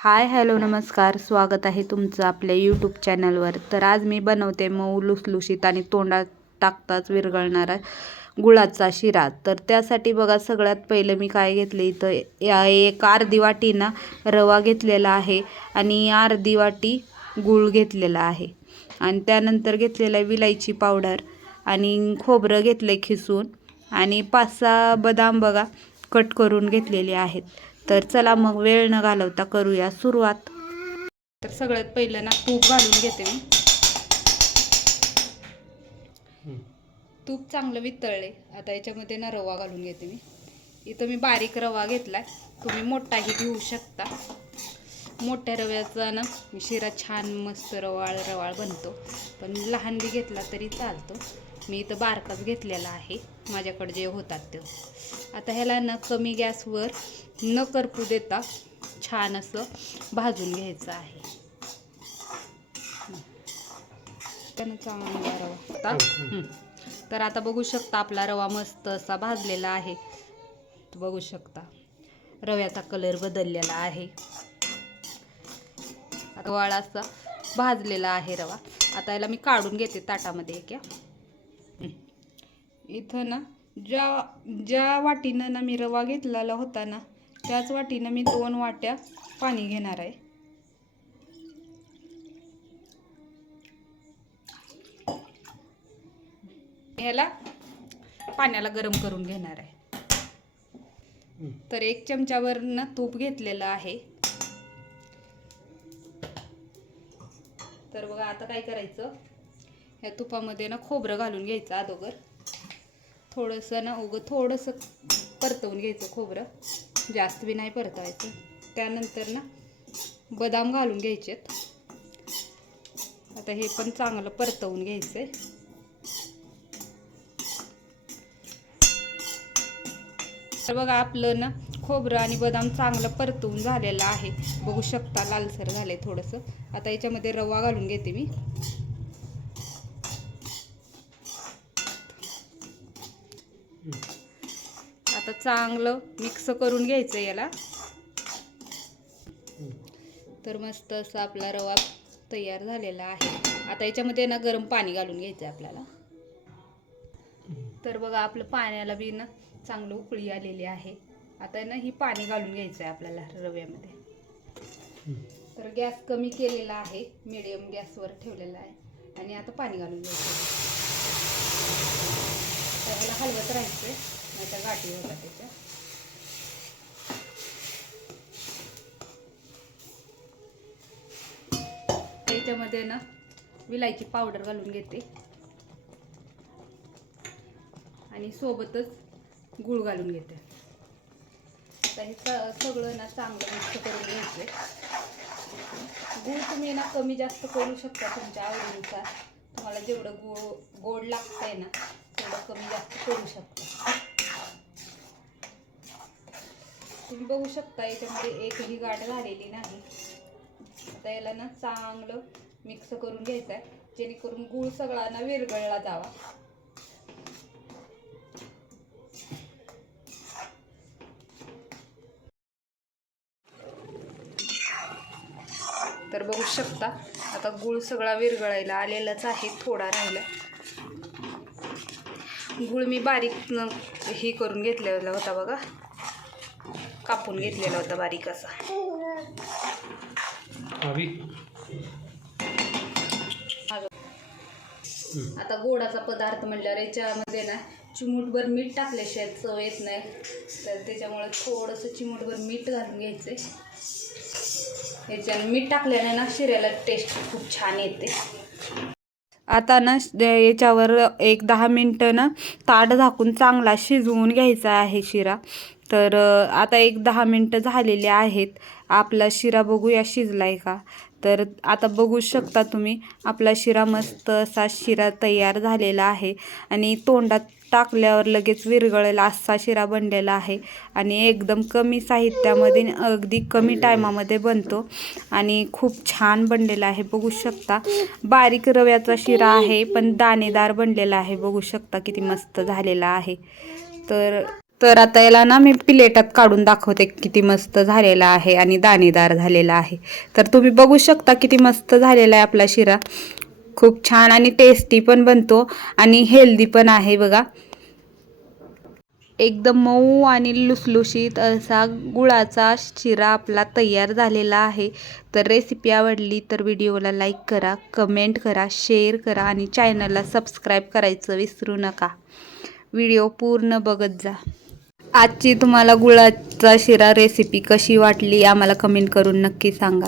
Hi hello नमस्कार. स्वागत आहे तुमचं आपल्या यूट्यूब चॅनलवर तर आज मी बनवते मऊ लुसलुशीत आणि तोंडात टाकताच विरघळणारा गुळाचा शिरा. तर त्यासाठी बघा सगळ्यात पहिलं मी काय घेतलं इथं? या एक अर्धी वाटीनं रवा घेतलेला आहे आणि अर्धी वाटी गूळ घेतलेला आहे. आणि त्यानंतर घेतलेला आहे विलायची पावडर आणि खोबरं घेतलं आहे खिसून. आणि पाच सहा बदाम बघा कट करून घेतलेले आहेत. तर चला मग वेळ न घालवता करूया सुरुवात. तर सगळ्यात पहिलं ना तूप घालून घेते मी. तूप चांगलं वितळले आता याच्यामध्ये ना रवा घालून घेते मी. इथं मी बारीक रवा घेतलाय. तुम्ही मोठाही घेऊ शकता. मोठ्या रव्याचा ना शिरा छान मस्त रवाळ रवाळ बनतो. पण लहान बी घेतला तरी चालतो. मी इथं बारकाच घेतलेला आहे. माझ्याकडे जे होतात ते. आता ह्याला ना कमी गॅसवर न करपू देता छान असं भाजून घ्यायचं आहे. त्यानं चांगला रवा तर आता बघू शकता आपला रवा मस्त असा भाजलेला आहे. बघू शकता. रव्याचा कलर बदललेला आहे. आता वाळा असा भाजलेला आहे रवा. आता याला मी काढून घेते ताटामध्ये एक या. इथं ना ज्या ज्या वाटीनं ना मी रवा घेतलेला होता ना त्याच वाटीनं मी दोन वाट्या पाणी घेणार आहे. ह्याला पाण्याला गरम करून घेणार आहे. तर एक चमच्यावर ना तूप घेतलेलं आहे. तर बघा आता काय करायचं? या तुपामध्ये ना खोबरं घालून घ्यायचं अगोदर. थोडंसं ना उगं थोडंसं परतवून घ्यायचं खोबरं. जास्त बी नाही परतवायचं. त्यानंतर ना बदाम घालून घ्यायचेत. आता हे पण चांगलं परतवून घ्यायचं आहे तर बघा आपलं ना खोबरं आणि बदाम चांगलं परतवून झालेलं आहे. बघू शकता लालसर झालं आहे थोडंसं. आता याच्यामध्ये रवा घालून घेते मी. आता चांगलं मिक्स करून घ्यायचं याला. तर मस्त असा आपला रवा तयार झालेला आहे. आता याच्यामध्ये ना गरम पाणी घालून घ्यायचं आहे आपल्याला. तर बघा आपलं पाण्याला बी ना चांगलं उकळी आलेली आहे. आता ना ही पाणी घालून घ्यायचं आहे आपल्याला रव्यामध्ये. तर गॅस कमी केलेला आहे मिडियम गॅसवर ठेवलेला आहे. आणि आता पाणी घालून घ्यायचं त्याला हलवत राहायचं नाही तर गाठी होतात त्याच्या. त्याच्यामध्ये ना विलायची पावडर घालून घेते. आणि सोबतच गूळ घालून घेते. आता हे सगळं ना चांगलं मिक्स करून घ्यायचं गूळ तुम्ही ना कमी जास्त करू शकता तुमच्या आवडीनुसार. तुम्हाला जेवढं गो गोड लागतंय ना तेवढं कमी जास्त करू शकता. तुम्ही बघू शकता याच्यामध्ये एकही गाठ झालेली नाही. आता याला ना चांगलं मिक्स करून घ्यायचं आहे जेणेकरून गूळ सगळा ना विरगळला जावा. तर बघू शकता. आता गूळ सगळा विरघळायला आलेलाच आहे थोडा राहिला गूळ मी बारीक हे करून घेतलेला होता बघा. कापून घेतलेला होता बारीक असा. आता गोडाचा पदार्थ म्हटल्यावर याच्यामध्ये ना चिमूटभर मीठ टाकल्याशिवाय चव येत नाही. तर त्याच्यामुळे थोडंसं चिमूटभर मीठ घालून घ्यायचं याच्यानं मीठ टाकल्याने ना शिऱ्याला टेस्ट खूप छान येते. आता ना याच्यावर एक दहा मिनटं ना ताट झाकून चांगला शिजवून घ्यायचा आहे शिरा. तर आता एक दहा मिनटं झालेली आहेत. आपला शिरा बघूया शिजला आहे का? तर आता बघू शकता तुम्ही आपला शिरा मस्त असा शिरा तयार झालेला आहे आणि तोंडात टाकल्यावर लगेच विरघळेल असा शिरा बनलेला आहे आणि एकदम कमी साहित्यामध्ये अगदी कमी टायमामध्ये बनतो आणि खूप छान बनलेला आहे. बघू शकता बारीक रव्याचा शिरा आहे पण दाणेदार बनलेला आहे. बघू शकता किती मस्त झालेला आहे. तर तर आता याला ना मी प्लेटात काढून दाखवते किती मस्त झालेला आहे आणि दाणेदार झालेला आहे. तर तुम्ही बघू शकता किती मस्त झालेला आहे आपला शिरा. खूप छान आणि टेस्टी पण बनतो आणि हेल्दी पण आहे बघा. एकदम मऊ आणि लुसलुशीत असा गुळाचा शिरा आपला तयार झालेला आहे. तर रेसिपी आवडली तर व्हिडिओला लाईक करा कमेंट करा शेअर करा आणि चॅनलला सबस्क्राईब करायचं विसरू नका. व्हिडिओ पूर्ण बघत जा. आजची तुम्हाला गुळाचा शिरा रेसिपी कशी वाटली आम्हाला कमेंट करून नक्की सांगा.